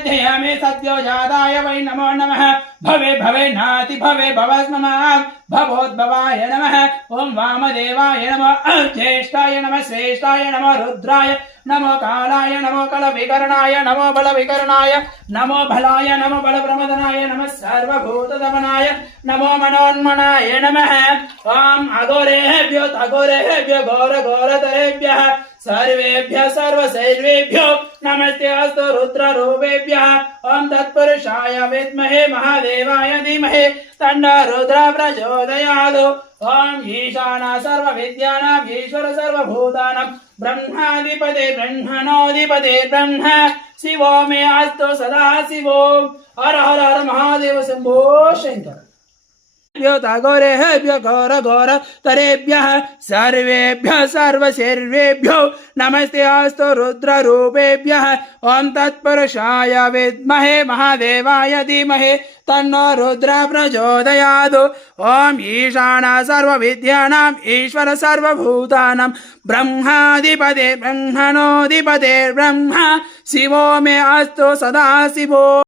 प्रतिपद्ययामि सद्यो जाताय वै नमो नमः भवे भवे नाति भवे भवस्ममाम् भवोद्भवाय नमः ओं वामदेवाय नमः ज्येष्ठाय नमः श्रेष्ठाय नमः रुद्राय नमो कालाय नमो कलविकरणाय नमो बलविकरणाय नमो भलाय नमो बलप्रमदनाय नमः सर्वभूतदमनाय नमो मनोन्मनाय नमः ओं अघोरेभ्यो तघोरेभ्यो घोर घोरतरेभ्यः सर्वेभ्यः सर्वशैर्वेभ्यो नमस्ते अस्तु रुद्ररूपेभ्यः ओं तत्पुरुषाय विद्महे महादेवाय धीमहि तन्नो रुद्रः प्रचोदयात् ओं ईशानः सर्वविद्यानां ईश्वर सर्वभूतानां ब्रह्माधिपते ब्रह्मणोऽधिपते ब्रह्म शिवो मे अस्तु सदा शिवो हर हर हर महादेव शंभो शंकर घोरेभ्यो घोर घोर तरेभ्यः सर्वेभ्यः सर्वशर्वेभ्यो नमस्ते अस्तु रुद्ररूपेभ्यः ओं तत्पुरुषाय विद्महे महादेवाय धीमहि तन्नो रुद्रः प्रचोदयात् ओं ईशानः सर्वविद्यानां ईश्वर सर्वभूतानां ब्रह्माधिपते ब्रह्मणोऽधिपते ब्रह्म शिवो मे अस्तु सदा शिवो।